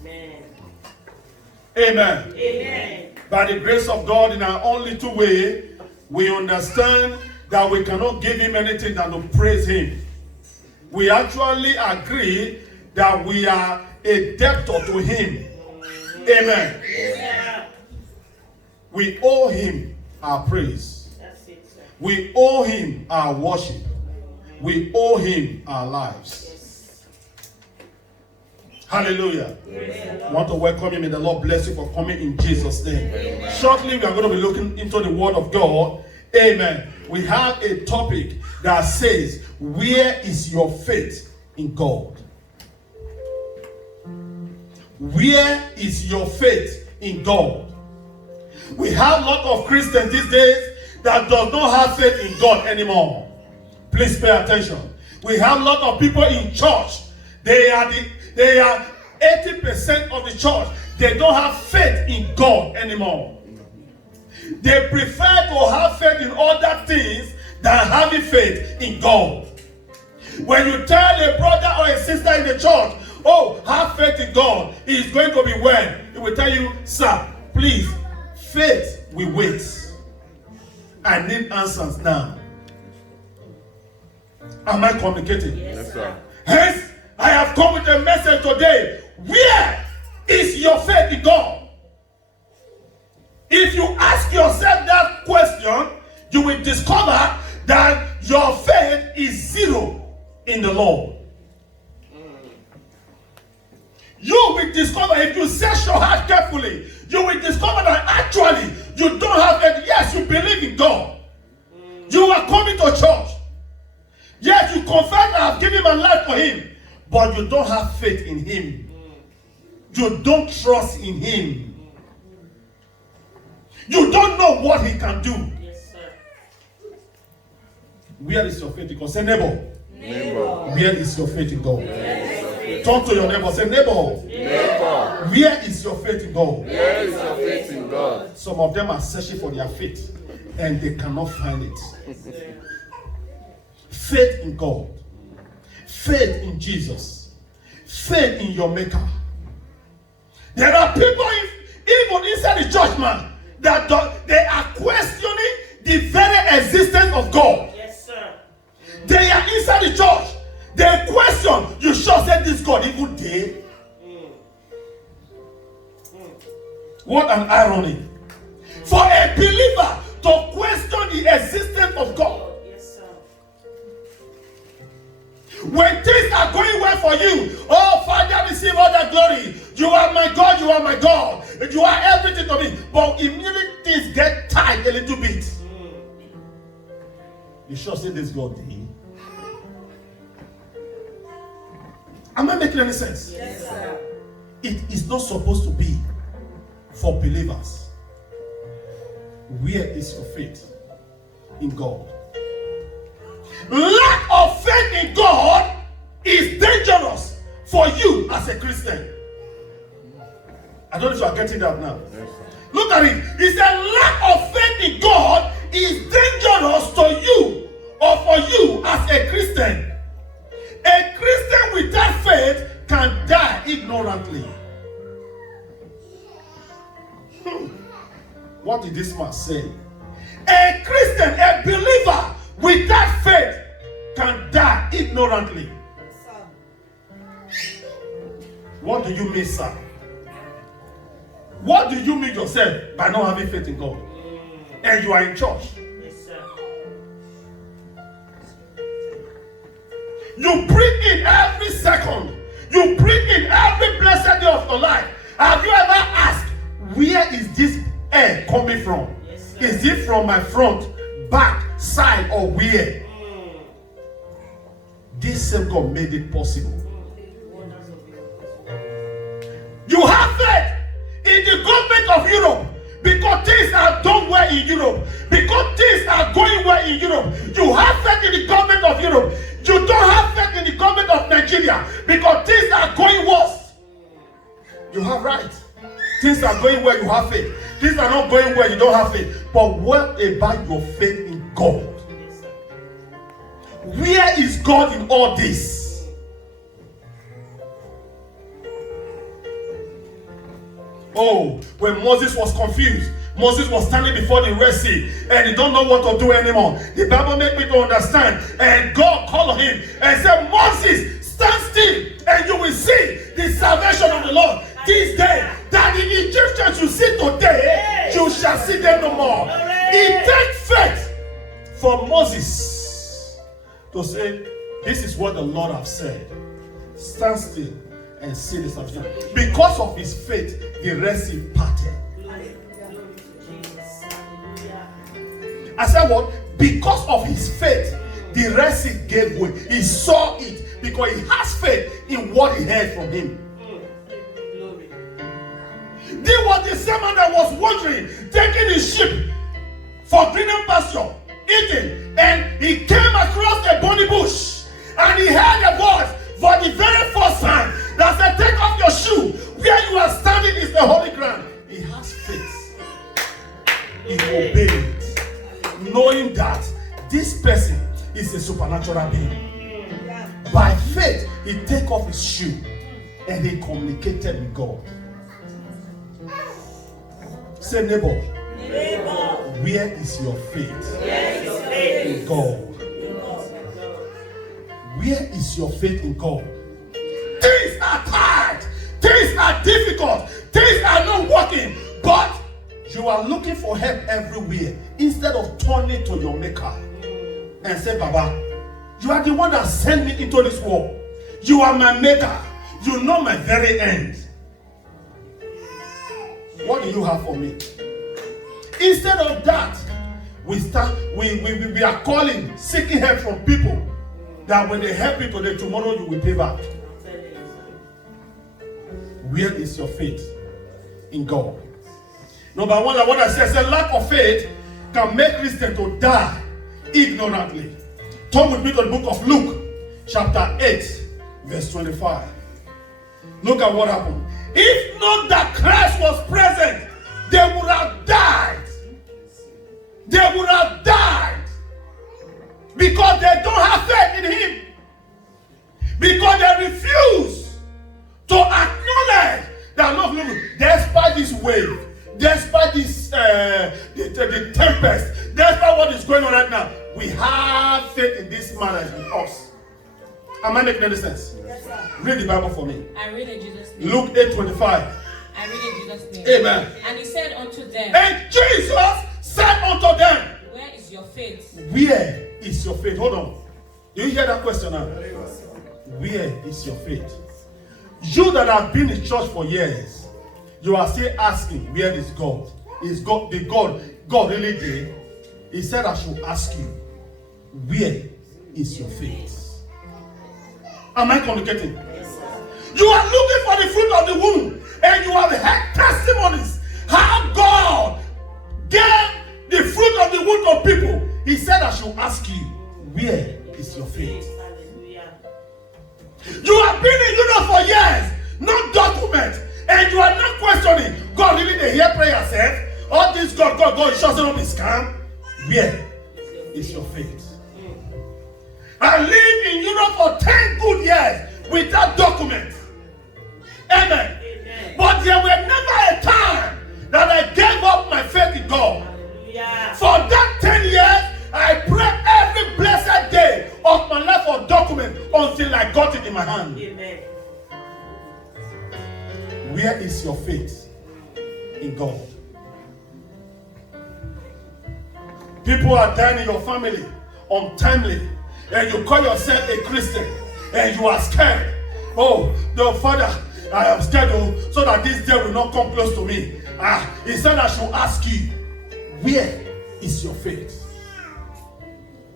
Amen. Amen. By the grace of God, in our own little way, we understand that we cannot give him anything than to praise him. We actually agree that we are a debtor to him. Amen. Yeah. We owe him our praise. That's it, sir. We owe him our worship. We owe him our lives. Yes. Hallelujah. Praise I want to welcome you. May the Lord bless you for coming in Jesus' name. Amen. Shortly, we are going to be looking into the Word of God. Amen. We have a topic that says, where is your faith in God? Where is your faith in God? We have a lot of Christians these days that does not have faith in God anymore. Please pay attention. We have a lot of people in church. They are 80% of the church. They don't have faith in God anymore. They prefer to have faith in other things than having faith in God. When you tell a brother or a sister in the church, oh, have faith in God, he is going to be well, he will tell you, sir, please, faith will wait. I need answers now. Am I communicating? Yes, sir. Hence, I have come with a message today. Where is your faith in God? If you ask yourself that question, you will discover that your faith is zero in the Lord. You will discover, if you search your heart carefully, you will discover that actually you don't have faith. Yes, you believe in God. You are coming to church. Yes, you confess that I have given my life for him. But you don't have faith in him. You don't trust in him. You don't know what he can do. Yes, sir. Where is your faith in God? Say, neighbor. Neighbor. Where is your faith in God? Yes. Turn to your neighbor. Say, neighbor. Neighbor. Where is your faith in God? Where is your faith in God? Some of them are searching for their faith and they cannot find it. Faith in God. Faith in Jesus. Faith in your Maker. There are people even inside the church, man, that they are questioning the very existence of God. Yes, sir. They are inside the church. They question, you sure said this God even there? What an irony. For a believer to question the existence of God. Yes, sir. When things are going well for you, oh Father, receive all the glory. You are my God, you are my God. You are everything to me. But immediately things get tight a little bit. You sure say this God there? Am I making any sense? Yes, sir. It is not supposed to be for believers. Where is your faith in God? Lack of faith in God is dangerous for you as a Christian. I don't know if you are getting that now. Look at it. It's a lack of faith in God is dangerous to you or for you as a Christian. A Christian without faith can die ignorantly. What did this man say? A Christian, a believer without faith can die ignorantly. What do you mean, sir? What do you mean yourself by not having faith in God? And you are in church. Yes, sir. You breathe in every second. You breathe in every blessed day of your life. Have you ever asked, where is this air coming from? Yes, sir. Is it from my front, back, side, or where? This same God made it possible. You have faith in the government of Europe because things are done well in Europe. Because things are going well in Europe. You have faith in the government of Europe. You don't have faith in the government of Nigeria because things are going worse. You have right. Things are going well, you have faith. Things are not going well, you don't have faith. But what about your faith in God? Where is God in all this? Oh, when Moses was confused, Moses was standing before the Red Sea and he don't know what to do anymore. The Bible made me to understand, and God called him and said, Moses, stand still and you will see the salvation of the Lord this day. That the Egyptians you see today, you shall see them no more. It takes faith for Moses to say, this is what the Lord has said. Stand still and see the salvation. Because of his faith, the Red Sea parted. I said what? Because of his faith, the Red Sea gave way. He saw it because he has faith in what he heard from him. There was the same man that was wandering, taking his sheep for greener pasture, eating, and he came across a burning bush, and he heard a voice for the very first time that said, take off your shoe. Where you are standing is the holy ground. He has faith. He obeyed, knowing that this person is a supernatural being. By faith, he took off his shoe and he communicated with God. Say, neighbor, where is your faith in God? Where is your faith in God? Things are tight, things are difficult, things are not working, but you are looking for help everywhere instead of turning to your maker and say, Baba, you are the one that sent me into this world. You are my maker. You know my very end. What do you have for me? Instead of that, we are calling, seeking help from people that when they help you today, tomorrow you will pay back. Where is your faith in God? Number one, what I said, lack of faith can make Christians to die ignorantly. Turn with me to the book of Luke, chapter 8, verse 25. Look at what happened. If not that Christ was present, they would have died. They would have died because they don't have faith in him. Because they refuse to acknowledge that, look, despite this wave, despite this the tempest, despite what is going on right now, we have faith in this man as with us. Am I making any sense? Yes, sir. Read the Bible for me. I read in Jesus' name. Luke 8:25. I read in Jesus' name. Amen. And he said unto them, And Jesus said unto them, where is your faith? where is your faith? Hold on. Do you hear that question now? Where is your faith? You that have been in church for years, you are still asking, where is God? Is God the God really there? He said, I should ask you, where is your faith? Am I communicating? You are looking for the fruit of the womb, and you have heard testimonies how God gave the fruit of the womb to people. He said, I should ask you, where is your faith? You have been in Europe for years, no document, and you are not questioning, God really they hear prayer self? All this God, it shows up is scam. Where is your faith? I lived in Europe for 10 good years without documents. Amen. But there were never a time that I gave up my faith in God. For that 10 years, I prayed every blessed day of my life for document until I got it in my hand. Amen. Where is your faith in God? People are dying in your family untimely, and you call yourself a Christian, and you are scared. Oh, the Father, I am scared so that this day will not come close to me. He said I should ask you, where is your faith?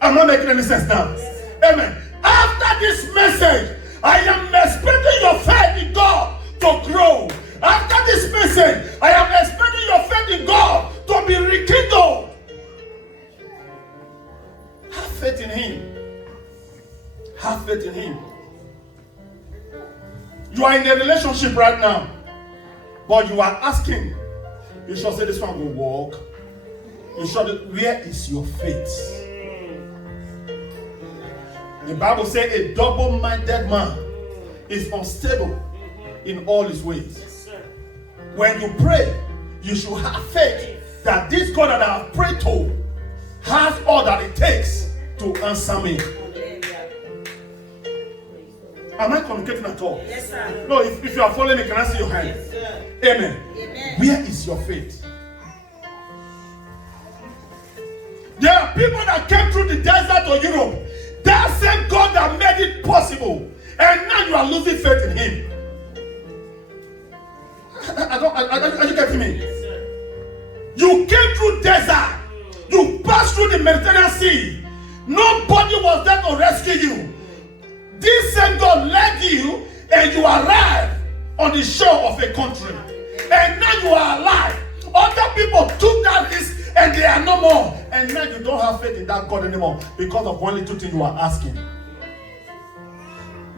I'm not making any sense now. Amen. After this message, I am expecting your faith in God to grow. After this message, I am expecting your faith in God to be rekindled. Have faith in him. Have faith in him. You are in a relationship right now, but you are asking, you should say this one will work. You should, where is your faith? The Bible says a double-minded man is unstable in all his ways. when you pray, you should have faith that this God that I have prayed to has all that it takes to answer me. Am I communicating at all? Yes, sir. No, if you are following me, can I see your hand? Yes, sir. Amen. Amen. Where is your faith? There are people that came through the desert of Europe. That same God that made it possible, and now you are losing faith in Him. Are you getting me? Yes, sir. You came through desert. You passed through the Mediterranean Sea. Nobody was there to rescue you. This same God led you, and you arrived on the shore of a country. And now you are alive. Other people took that risk, and they are no more. And now you don't have faith in that God anymore because of one little thing you are asking.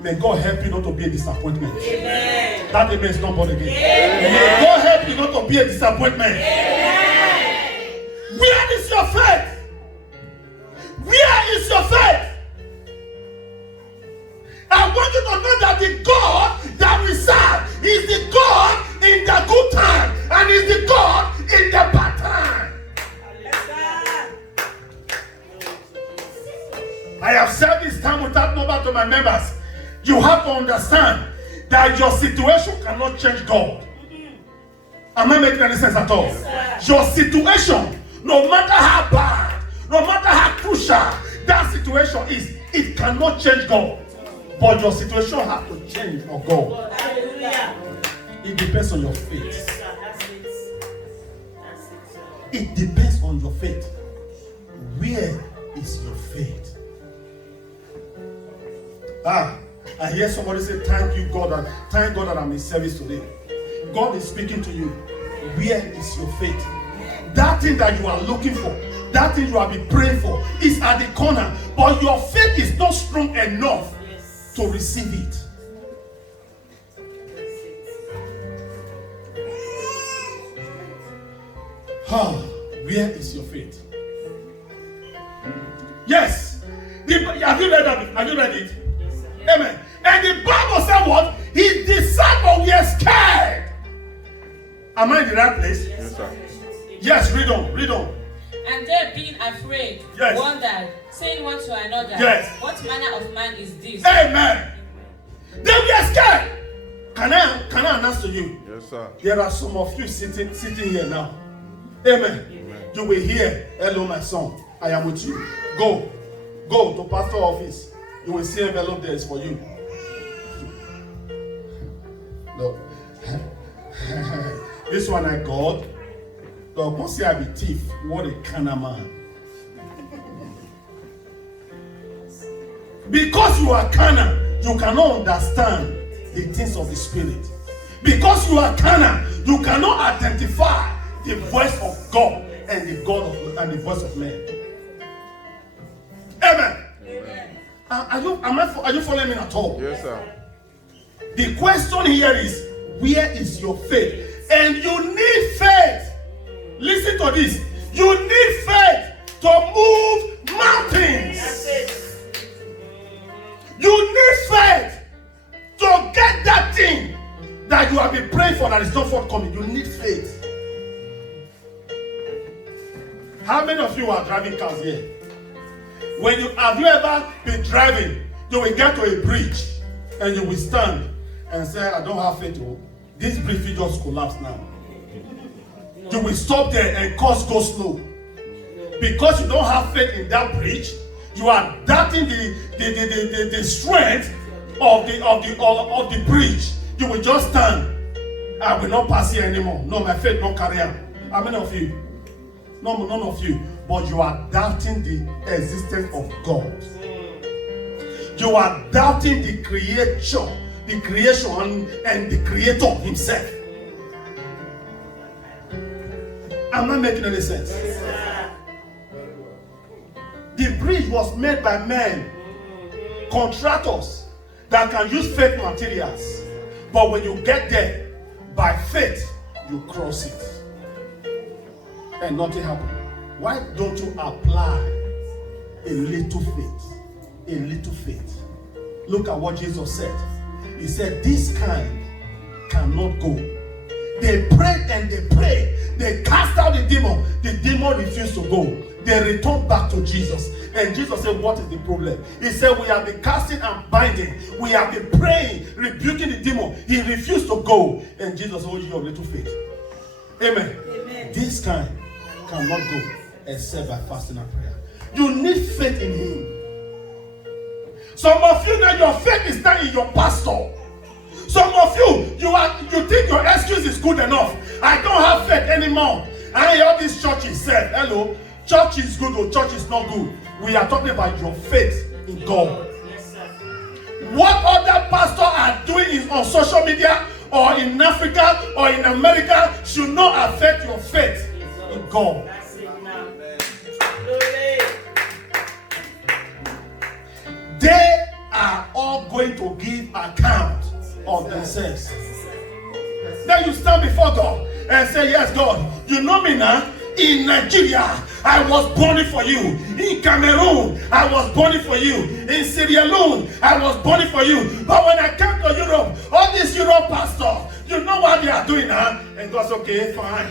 May God help you not to be a disappointment. Amen. That amen is not born again. Amen. May God help you not to be a disappointment. Amen. Where is your faith? Where is your faith? I want you to know that the God that we serve is the God in the good time and is the God in the bad time. I have said this time without number to my members. You have to understand that your situation cannot change God. Am I making any sense at all? Yes, Your situation, no matter how bad, no matter how crucial that situation is, it cannot change God. But your situation has to change for God. Hallelujah. It depends on your Yes, faith. sir. That's it. That's it, sir. It depends on your faith. Where is your faith? I hear somebody say, thank you, God, and thank God that I'm in service today. God is speaking to you. Where is your faith? That thing that you are looking for, that thing you have been praying for, is at the corner, but your faith is not strong enough Yes. to receive it. Where is your faith? Yes. Have you read that? Have you read it? Yes, sir. Amen. And the Bible said what? His disciples were scared. Am I in the right place? Yes, sir. Yes, read on, read on. And they, being afraid, Yes. wondered, saying one to another, Yes. What manner of man is this? Amen. They were scared. Can I announce to you? Yes, sir. There are some of you sitting here now. Amen. You will hear, hello, my son. I am with you. Go to pastor office. You will see envelope there is for you. No. This one I got. Don't say I be thief. What a kind of man. Because you are carnal, you cannot understand the things of the spirit. Because you are carnal, you cannot identify the voice of God and the voice of man. Amen. Are you following me at all? Yes, sir. The question here is, where is your faith? And you need faith. Listen to this. You need faith to move mountains. That's it. You need faith to get that thing that you have been praying for that is not forthcoming. You need faith. How many of you are driving cars here? Have you ever been driving? You will get to a bridge and you will stand and say, I don't have faith. This bridge will just collapse now. You will stop there and cars go slow. Because you don't have faith in that bridge, you are doubting the strength of the bridge. You will just stand. I will not pass here anymore. No, my faith not carry on. How many of you? No, none of you. But you are doubting the existence of God. You are doubting the creation and the Creator Himself. Am I making any sense? The bridge was made by men, contractors that can use fake materials. But when you get there, by faith, you cross it. And nothing happened. Why don't you apply a little faith? A little faith. Look at what Jesus said. He said, this kind cannot go They prayed and they prayed. They cast out the demon. The demon refused to go. They returned back to Jesus. And Jesus said, what is the problem? He said, we have been casting and binding. We have been praying, rebuking the demon. He refused to go. And Jesus told you, your little faith. Amen. Amen. This kind cannot go except by fasting and prayer. You need faith in him. Some of you now, your faith is not in your pastor. Some of you, you think your excuse is good enough. I don't have faith anymore. I hear these churches said, hello, church is good or church is not good. We are talking about your faith in God. Yes, sir. What other pastors are doing on social media or in Africa or in America should not affect your faith in God. That's it now. Glory. They are all going to give account of themselves. Then you stand before God and say, yes, God, you know me now. In Nigeria, I was burning for you. In Cameroon, I was burning for you. In Sierra Leone, I was burning for you. But when I came to Europe, all these Europe pastors, you know what they are doing, huh? And God said, okay, fine.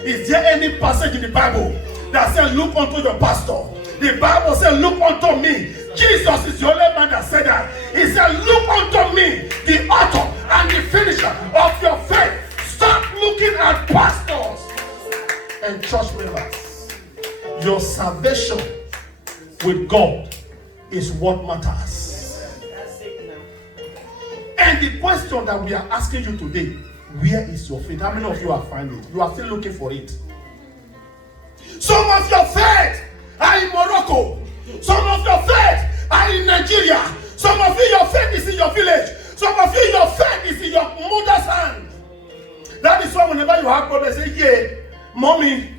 Is there any passage in the Bible that says, look unto your pastor? The Bible says, look unto me. Jesus is the only man that said that. He said, look unto me, the author and the finisher of your faith. Stop looking at pastors and church members. Your salvation with God is what matters. That's it now. And the question that we are asking you today, where is your faith? How many of you are finding it? You are still looking for it. Some of your faith are in Morocco. Some of your faith are in Nigeria. Some of you, your faith is in your village. Some of you, your faith is in your mother's hand. That is why whenever you have problems, say, yeah, mommy,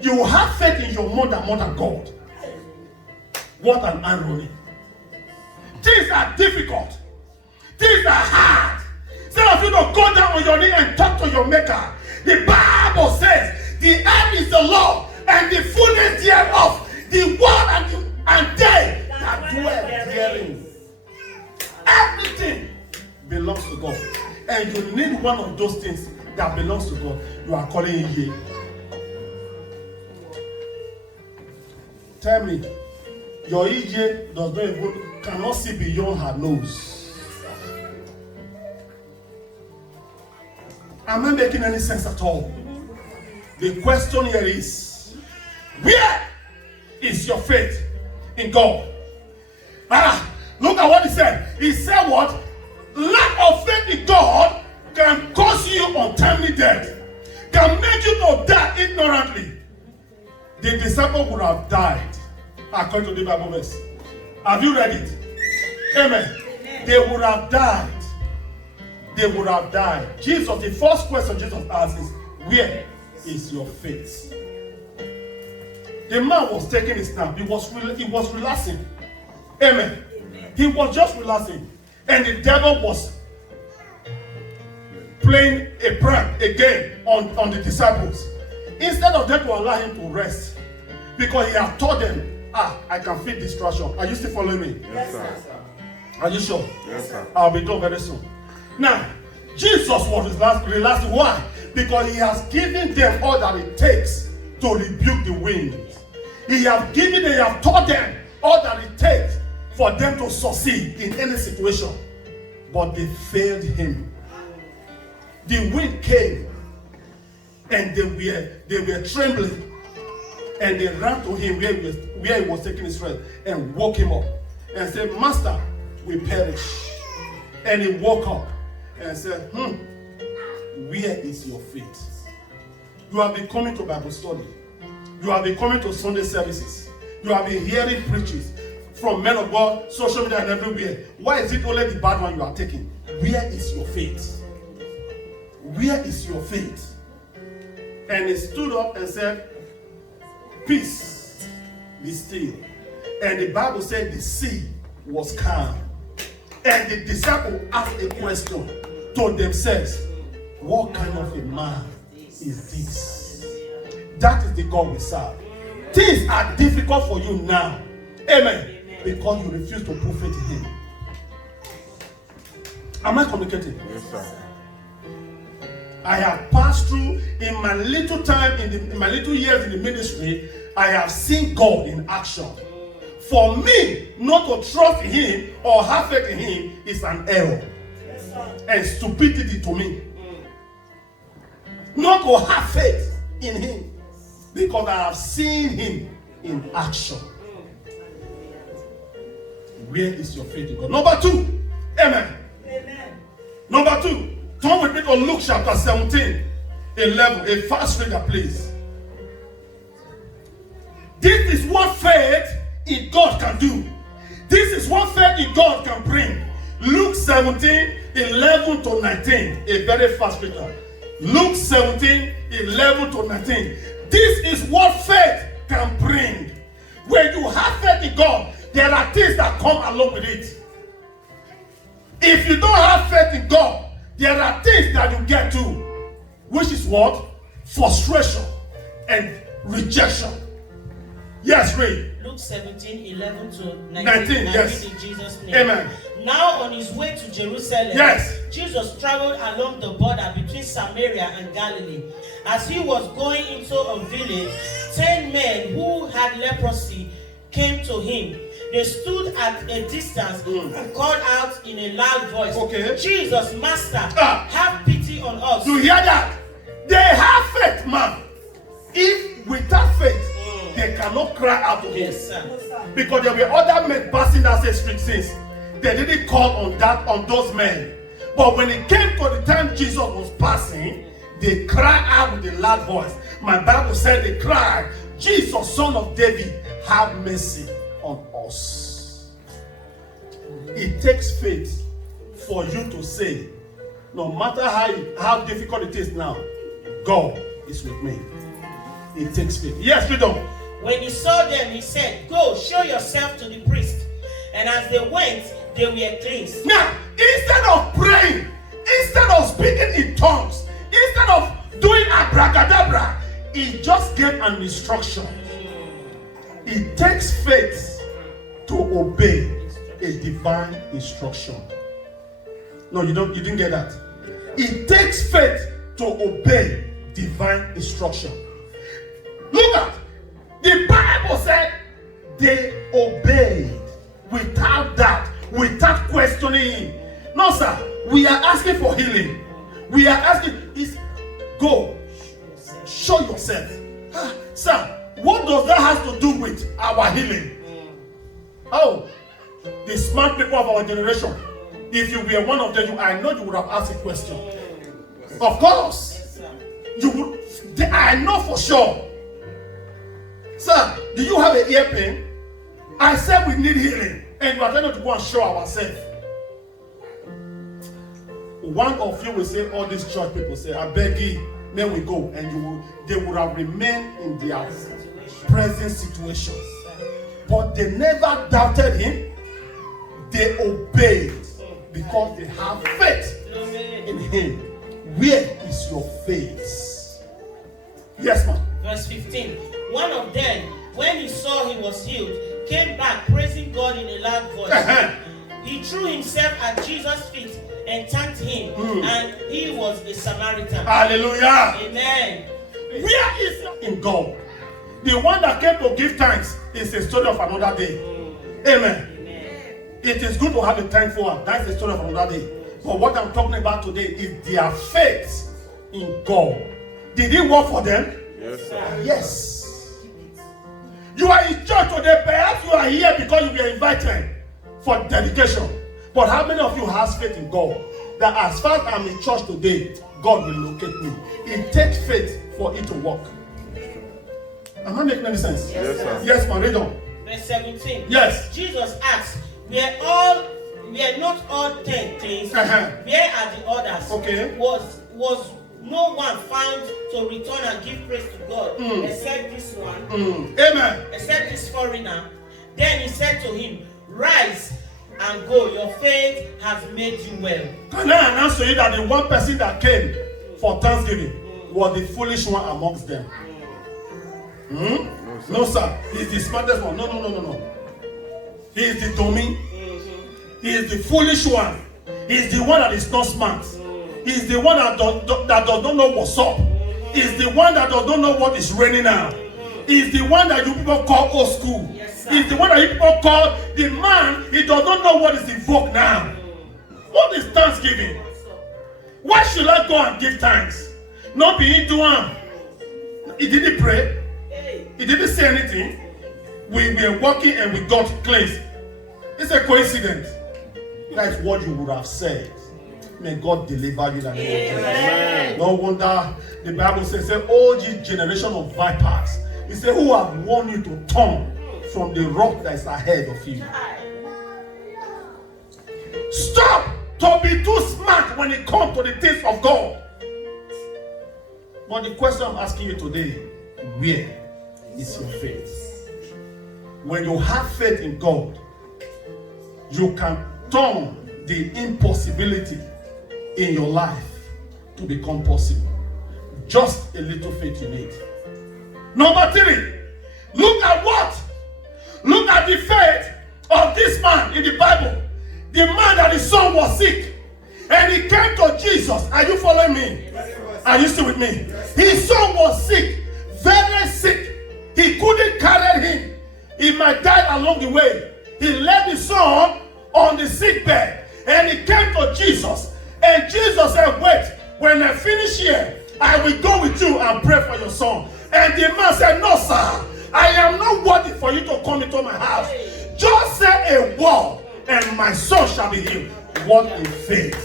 you have faith in your mother God. What an irony. Things are difficult. Things are hard. Instead of you to go down on your knee and talk to your maker, the Bible says, the earth is the Lord and the fullness thereof, the world and they that dwell therein. Everything belongs to God. And you need one of those things that belongs to God. You are calling it ye. Tell me, your EJ does not even cannot see beyond her nose. Am I making any sense at all? The question here is, where is your faith in God? Look at what he said. He said what? Lack of faith in God can cause you untimely death. Can make you to die ignorantly. The disciples would have died according to the Bible verse. Have you read it? Amen. They would have died. They would have died. Jesus, the first question Jesus asked is, where is your faith? The man was taking his nap. He was relaxing. Amen. He was just relaxing. And the devil was playing a prank again on the disciples. Instead of them to allow him to rest, because he had told them, I can feel distraction. Are you still following me? Yes, sir. Are you sure? Yes, sir. I'll be done very soon. Now, Jesus was relaxed. Why? Because he has given them all that it takes to rebuke the wind. He has taught them all that it takes for them to succeed in any situation. But they failed him. The wind came and they were trembling. And they ran to him where he was taking his rest and woke him up and said, Master, we perish. And he woke up and said, where is your faith? You have been coming to Bible study. You have been coming to Sunday services. You have been hearing preachings from men of God, social media and everywhere. Why is it only the bad one you are taking? Where is your faith? Where is your faith? And he stood up and said, peace, be still. And the Bible said the sea was calm. And the disciples asked a question to themselves, what kind of a man is this? That is the God we serve. Things are difficult for you now. Amen. Because you refuse to put faith in him. Am I communicating? Yes, sir. I have passed through in my little time, in my little years in the ministry, I have seen God in action. For me, not to trust in him or have faith in him is an error and stupidity to me. Not to have faith in him because I have seen him in action. Where is your faith in God? Number 2, amen. Number 2, turn with me to Luke chapter 17, 11. A fast reader, please. This is what faith in God can do. This is what faith in God can bring. Luke 17, 11 to 19. A very fast reader. Luke 17, 11 to 19. This is what faith can bring. When you have faith in God, there are things that come along with it. If you don't have faith in God, there are things that you get to, which is what? Frustration and rejection. Yes, read. Luke 17, 11 to 19. 19, yes. In Jesus' name. Amen. Now on his way to Jerusalem, Yes. Jesus traveled along the border between Samaria and Galilee. As he was going into a village, 10 men who had leprosy came to him. They stood at a distance and called out in a loud voice, Okay. Jesus, Master, have pity on us. You hear that? They have faith, man. If without faith, they cannot cry out to him. Yes, sir. Because there were other men passing that same street since. They didn't call on those men. But when it came to the time Jesus was passing, they cried out with a loud voice. My Bible said they cried, Jesus, Son of David, have mercy on us. It takes faith for you to say, no matter how difficult it is now, God is with me. It takes faith. Yes, freedom. When he saw them, he said, Go, show yourself to the priest. And as they went, they were cleansed. Now, instead of praying, instead of speaking in tongues, instead of doing abracadabra, he just gave an instruction. It takes faith to obey a divine instruction. No, you didn't get that. It takes faith to obey divine instruction. Look at, the Bible said they obeyed without doubt, without questioning him. No, sir, we are asking for healing. We are asking, go, show yourself. Sir, what does that have to do with our healing? Oh, the smart people of our generation, if you were one of them, I know you would have asked a question. Of course, you would. I know for sure. Sir, do you have an ear pain? I said we need healing, and you are telling us to go and show ourselves. One of you will say, all these church people say, I beg you, then we go, and they would have remained in their present situations. But they never doubted him. They obeyed because they have faith in him. Where is your faith? Yes, ma'am. Verse 15. One of them, when he saw he was healed, came back praising God in a loud voice. He threw himself at Jesus' feet and thanked him, and he was a Samaritan. Hallelujah. Amen. Where is in God? The one that came to give thanks is a story of another day. Amen. It is good to have a thankful one. That's the story of another day. But what I'm talking about today is their faith in God. Did it work for them? Yes, sir. Yes. You are in church today. Perhaps you are here because you were invited for dedication. But how many of you has faith in God? That as far as I'm in church today, God will locate me. It takes faith for it to work. Am I making any sense? Yes, sir. Yes, man, read on. Verse 17. Yes. Jesus asked, were not all 10 cleansed? Where are the others? Okay. Was no one found to return and give praise to God except this one? Amen. Except this foreigner. Then he said to him, Rise and go. Your faith has made you well. Can I announce to you that the one person that came for Thanksgiving was the foolish one amongst them? No, sir. He's the smartest one. No. He is the dummy. He is the foolish one. He is the one that is not smart. is the one that does not know what's up. Is the one that does not know what is raining now. Is the one that you people call old school. Yes, Is the one that you people call the man, he does not know what is in vogue now. What is Thanksgiving? Why should I go and give thanks? Not be into him. He didn't pray. He didn't say anything. We were walking and we got cleansed. It's a coincidence. That is what you would have said. May God deliver you. Amen. No wonder the Bible says, "Oh, ye generation of vipers." He said, "Who have warned you to turn from the rock that is ahead of you?" Stop to be too smart when it comes to the things of God. But the question I'm asking you today, where is your faith? When you have faith in God, you can turn the impossibility in your life to become possible. Just a little faith you need. Number 3, look at what? Look at the faith of this man in the Bible. The man that his son was sick. And he came to Jesus. Are you following me? Are you still with me? His son was sick. Very sick. He couldn't carry him. He might die along the way. He left his son on the sick bed. And he came to Jesus. And Jesus said, "Wait, when I finish here, I will go with you and pray for your son." And the man said, "No, sir. I am not worthy for you to come into my house. Just say a word, and my son shall be healed." What a faith.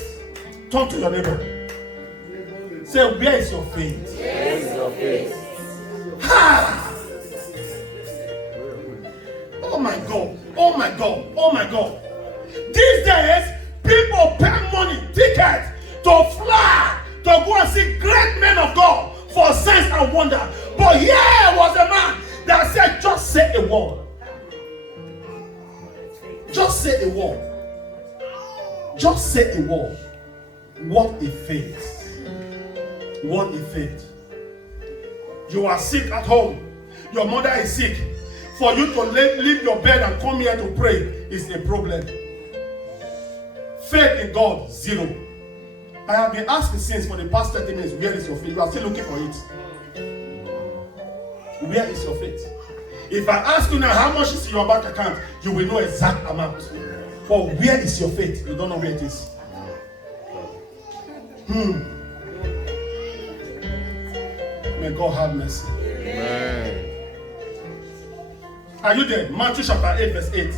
Turn to your neighbor. Say, where is your faith? Where is your faith? Ha! Oh my God. Oh my God. Oh my God. These days, people pay money, tickets to fly to go and see great men of God for signs and wonder. But here was a man that said, just say a word. Just say a word. Just say a word. What a faith. What a faith. You are sick at home. Your mother is sick. For you to leave your bed and come here to pray is a problem. Faith in God, 0. I have been asking since for the past 30 minutes, where is your faith? You are still looking for it. Where is your faith? If I ask you now how much is in your bank account, you will know exact amount. But where is your faith? You don't know where it is. May God have mercy. Amen. Are you there? Matthew chapter 8 verse 8.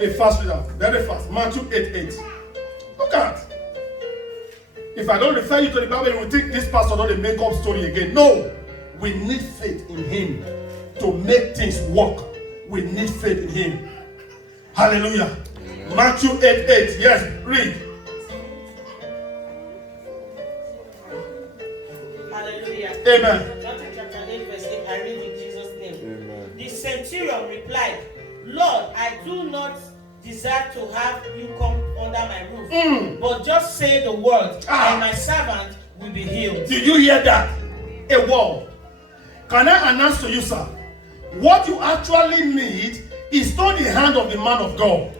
A fast reader, very fast. Matthew 8:8. Look at. If I don't refer you to the Bible, you will think this pastor not a make-up story again. No. We need faith in him to make things work. We need faith in him. Hallelujah. Amen. Matthew 8:8. Yes, read. Hallelujah. Amen. Matthew chapter 8 verse 8. I read in Jesus' name. Amen. The centurion replied, "Lord, I do not desire to have you come under my roof, but just say the word, and my servant will be healed." Did you hear that? A word. Can I announce to you, sir? What you actually need is not the hand of the man of God.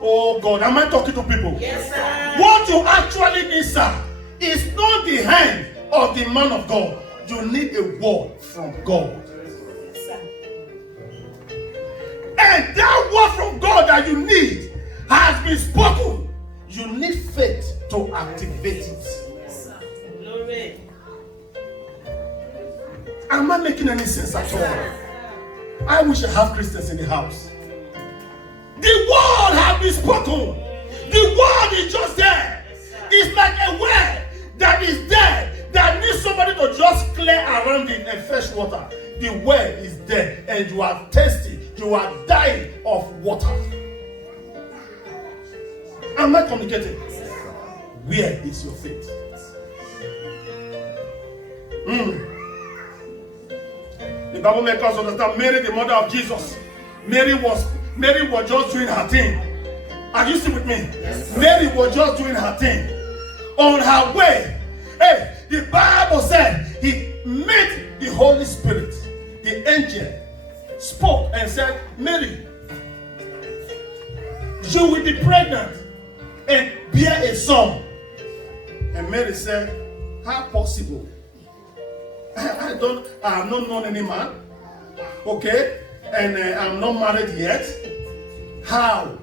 Oh God, am I talking to people? Yes, sir. What you actually need, sir, is not the hand of the man of God. You need a word from God. Yes, sir. And that word from God that you need has been spoken. You need faith to activate it. Yes, sir. Glory. Am I making any sense at all? I wish I have Christians in the house. The word has been spoken. The word is just there. It's like a well that is there that needs somebody to just clear around it and fetch water. The well is there and you are thirsty. You are dying of water. Am I communicating? Where is your faith? The Bible makes us understand Mary, the mother of Jesus. Mary was just doing her thing. Are you still with me? Yes. Mary was just doing her thing. On her way, hey, the Bible said he met the Holy Spirit. The angel spoke and said, "Mary, you will be pregnant and bear a son, And Mary said, how possible? I have not known any man. Okay? And I'm not married yet. How?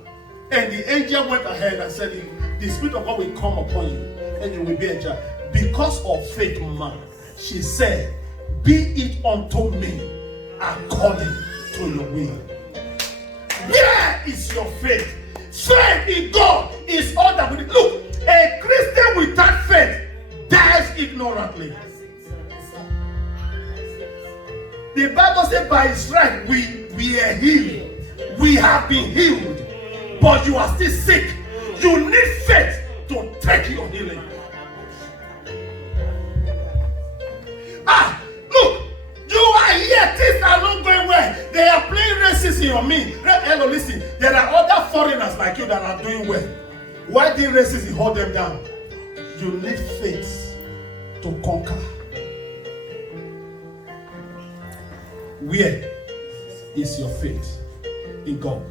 And the angel went ahead and said, the Spirit of God will come upon you and you will be a child. Because of faith, man, she said, be it unto me according to your will. Where is your faith? Faith in God is all that we need. Look, a Christian without faith dies ignorantly. The Bible says by his stripes we are healed. We have been healed. But you are still sick. You need faith to take your healing. Look, you are here. Things are not going well. They are playing racism on me. Hello, listen. There are other foreigners like you that are doing well. Why did racism hold them down? You need faith to conquer. Where is your faith in God?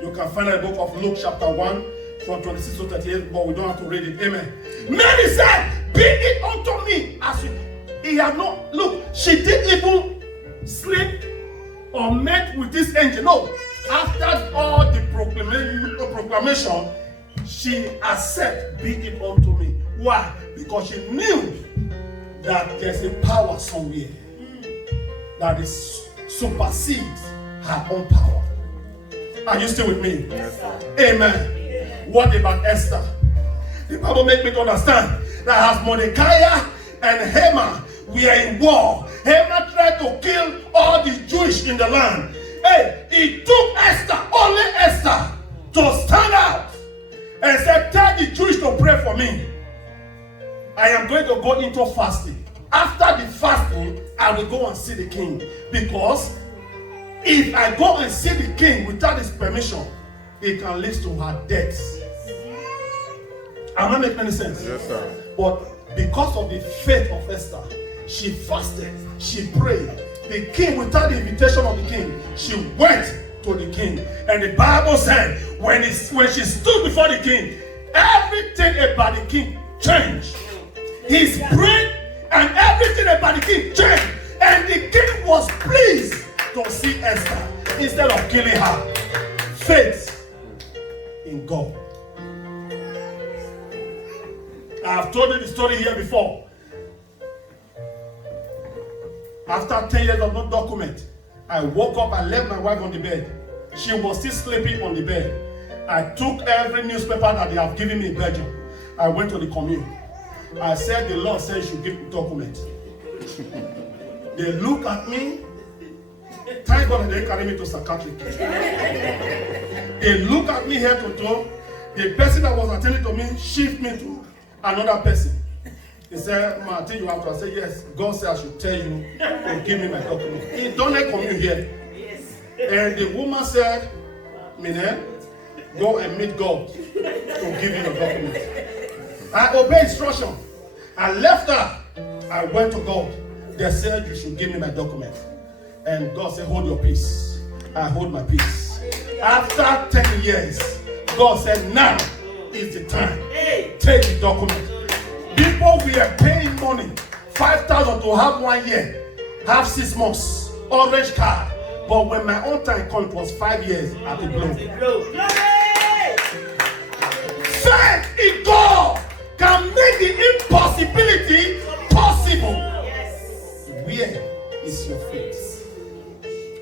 You can find the book of Luke chapter 1 from 26 to 38, but we don't have to read it. Amen. Mary said, be it unto me as you. He had not, look, she didn't even sleep or met with this angel. No. After all the proclamation, she accepted, be it unto me. Why? Because she knew that there's a power somewhere that is supersedes her own power. Are you still with me? Yes, sir. Amen. What about Esther? The Bible makes me to understand that as Mordecai and Haman were in war, Haman tried to kill all the Jewish in the land. Hey, he took Esther, only Esther, to stand out and said, tell the Jewish to pray for me. I am going to go into fasting. After the fasting, I will go and see the king. Because if I go and see the king without his permission, it can lead to her death. Am I making any sense? Yes, sir. But because of the faith of Esther, she fasted, she prayed. The king, without the invitation of the king, she went to the king. And the Bible said, when she stood before the king, everything about the king changed. His brain and everything about the king changed. And the king was pleased to see Esther instead of killing her. Faith in God. I have told you the story here before. After 10 years of no document, I woke up, I left my wife on the bed. She was still sleeping on the bed. I took every newspaper that they have given me in Belgium. I went to the commune. I said, the Lord says you should give me document. They look at me. Thank God they didn't carry me to psychiatric. They look at me head to toe. The person that was attending to me shift me to another person. He said, Ma, I think you have to. I said, yes. God said I should tell you to give me my document. He don't let commune here. And the woman said, Mine, go and meet God to give you your document. I obeyed instruction. I left her. I went to God. They said you should give me my document. And God said, hold your peace. I hold my peace. After 10 years, God said, now is the time. Take the document. People were paying money, 5,000 to have 1 year, have 6 months, orange card. But when my own time came, it was 5 years at the blow. Faith in God can make the impossibility possible. Where is your faith?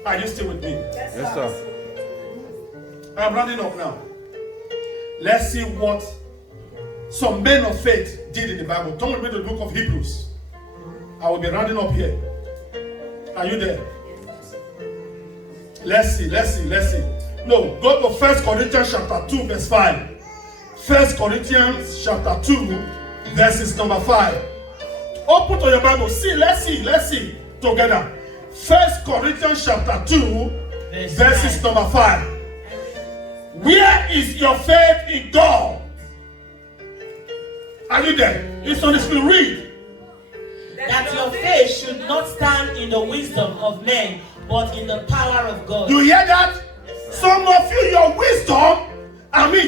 Are you still with me? Yes, sir. I'm running up now. Let's see what some men of faith did in the Bible. Turn with me to the book of Hebrews. I will be running up here. Are you there? Let's see. No, go to 1 Corinthians chapter 2, verse 5. 1 Corinthians chapter 2, verses number 5. Open to your Bible. Let's see together. 1 Corinthians chapter 2, verses number 5. Where is your faith in God? Are you there? It's on the screen. Read. That your faith should not stand in the wisdom of men, but in the power of God. You hear that? Some of you, your wisdom,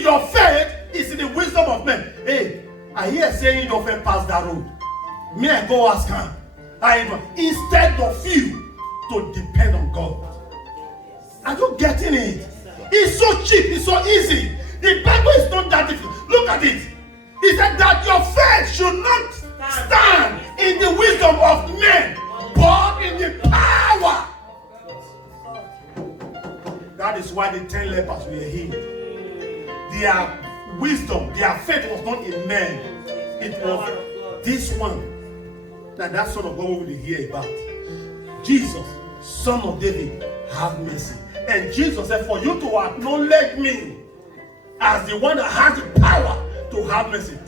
your faith is in the wisdom of men. Hey, I I hear saying you don't pass that road. Me I go ask him. Instead of you to depend on God. Are you getting it? It's so cheap, it's so easy. The Bible is not that difficult. Look at it. He said that your faith should not stand in the wisdom of men, but in the power. That is why the 10 lepers were healed. Their wisdom, their faith was not in men. It was this one that son of God we will hear about. Jesus, son of David, have mercy. And Jesus said, for you to acknowledge me as the one that has the power to have mercy.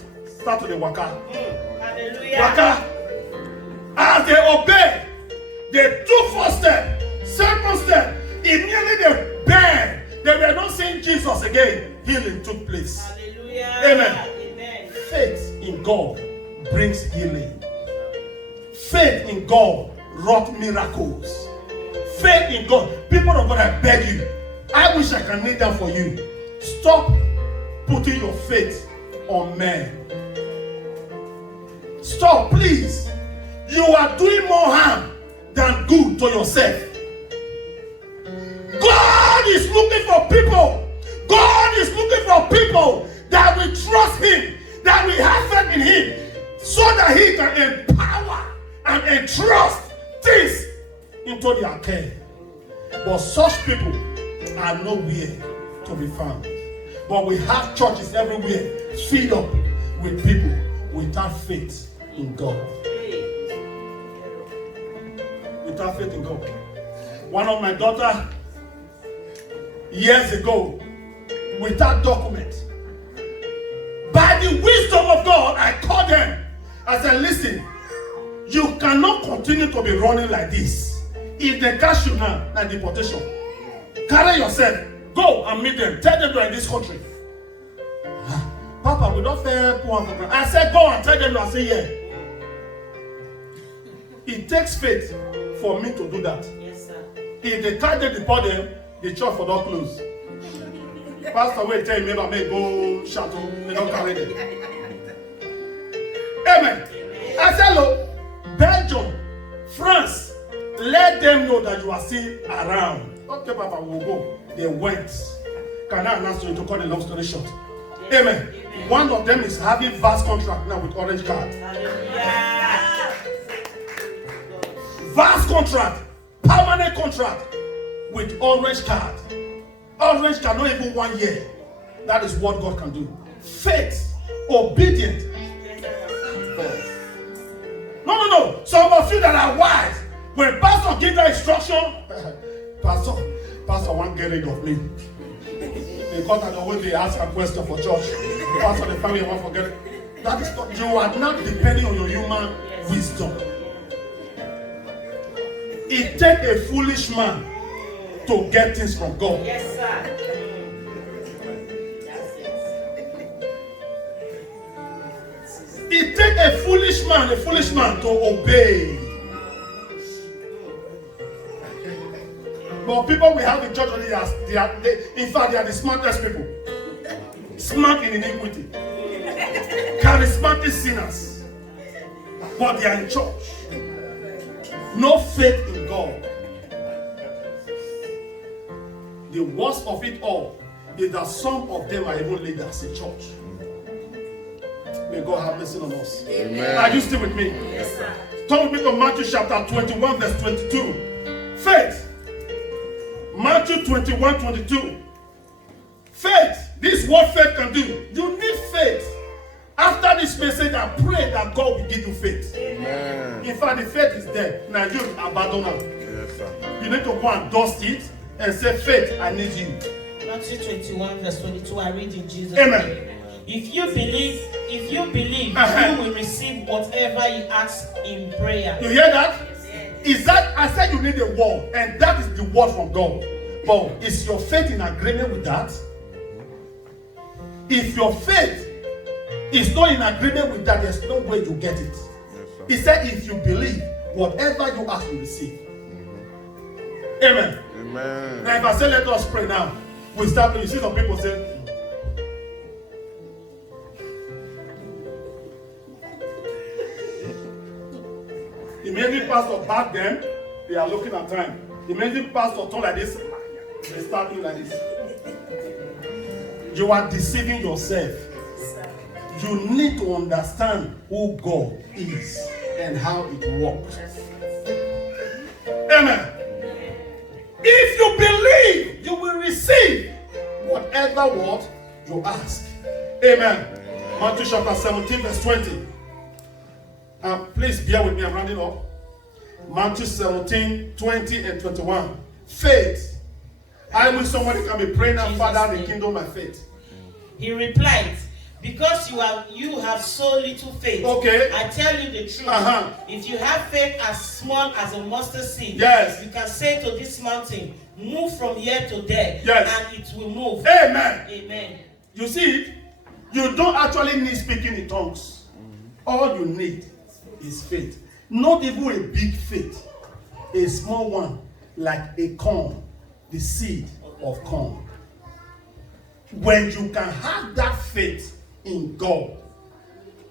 Start with the waka. Hallelujah. Waka. As they obeyed, they took first step, second step. Immediately they bent. They were not seeing Jesus again. Healing took place. Hallelujah. Amen. Amen. Faith in God brings healing. Faith in God wrought miracles. Faith in God. People of God, I beg you. I wish I can kneel down for you. Stop putting your faith on men. Stop, please. You are doing more harm than good to yourself. God is looking for people. God is looking for people that will trust Him, that will have faith in Him, so that He can empower and entrust things into their care. But such people are nowhere to be found. But we have churches everywhere filled up with people without faith in God. Without faith in God. One of my daughter years ago, without document, by the wisdom of God, I called them. I said, listen, you cannot continue to be running like this. If they catch you now, like deportation, carry yourself, go and meet them. Tell them you are in this country. Papa, we don't fair poor. I said, go and tell them you are saying yeah. It takes faith for me to do that. Yes, sir. If they can't deport them, the church for don't close. Pastor will tell me about me go chateau, they don't carry them. Amen. I said, look, Belgium, France, let them know that you are still around. Okay, Papa, we'll go. They went. Can I announce to you to cut the long story short? Amen. Amen. One of them is having vast contract now with Orange Card. Hallelujah. Vast contract, permanent contract with Orange Card. Orange Card, not even 1 year. That is what God can do. Faith, obedient. No. Some of you that are wise, when pastor gives the instruction, pastor won't get rid of me. Because I always be ask a question for church. Pastor, the family won't forget it. That is not, you are not depending on your human wisdom. It takes a foolish man to get things from God. Yes, sir. It takes a foolish man to obey. But people we have in church, in fact, they are the smartest people. Smart in iniquity. Charismatic sinners. But they are in church. No faith in God. The worst of it all is that some of them are even leaders in church. May God have mercy on us. Amen. Are you still with me? Yes, sir. Turn with me to Matthew chapter 21, verse 22. Faith. Matthew 21, 22. Faith. This is what faith can do. You need faith. After this message, I pray that God will give you faith. Amen. In fact, the faith is there. Now you abandon it. Yes, sir. You need to go and dust it and say, faith, I need you. Matthew 21, verse 22. I read in Jesus' Amen. name. If you believe, you will receive whatever you ask in prayer. You hear that? Is that, I said you need a word, and that is the word from God. But is your faith in agreement with that? If your faith is not in agreement with that, there's no way you get it. Yes, He said, if you believe, whatever you ask, you receive. Amen. Amen. Now, if I say, let us pray now, we start. You see some people say, Imagine pastor back then, they are looking at time. Imagine pastor turn like this, they start doing like this. You are deceiving yourself. You need to understand who God is and how it works. Amen. If you believe, you will receive whatever what you ask. Amen. Matthew chapter 17, verse 20. Please bear with me, I'm rounding up. Matthew 17, 20 and 21. Faith. I wish somebody can be praying and Father, the kingdom by faith. He replied, because you have so little faith. Okay. I tell you the truth. If you have faith as small as a mustard seed, yes, you can say to this mountain, move from here to there, yes, and it will move. Amen. Amen. You see, you don't actually need speaking in tongues. All you need is faith. Not even a big faith. A small one, like a corn, the seed of corn. When you can have that faith in God.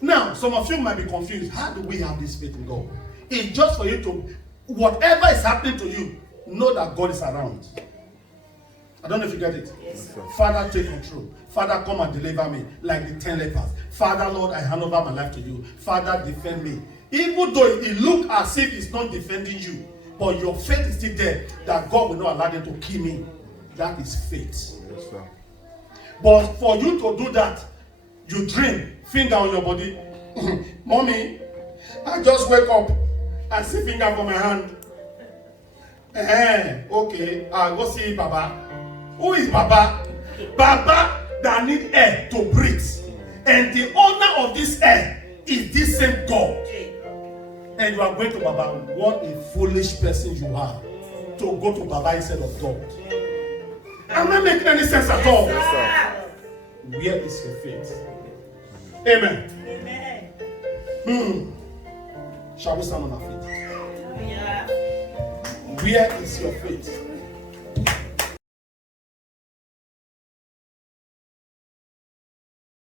Now, some of you might be confused. How do we have this faith in God? It's just for you to, whatever is happening to you, know that God is around. I don't know if you get it. Yes, sir. Father, take control. Father, come and deliver me like the 10 lepers. Father, Lord, I hand over my life to you. Father, defend me. Even though it looks as if it's not defending you, but your faith is still there, that God will not allow them to kill me. That is faith. Yes, sir. But for you to do that, you dream, finger on your body. Mommy, I just wake up and see finger for my hand. Okay, I'll go see Baba. Who is Baba? Baba that need air to breathe. And the owner of this air is this same God. And you are going to Baba. What a foolish person you are to go to Baba instead of God. I'm not making any sense at all. Yes, sir. Where is your faith? Amen. Amen. Shall we stand on our feet? Yeah. Where is your faith?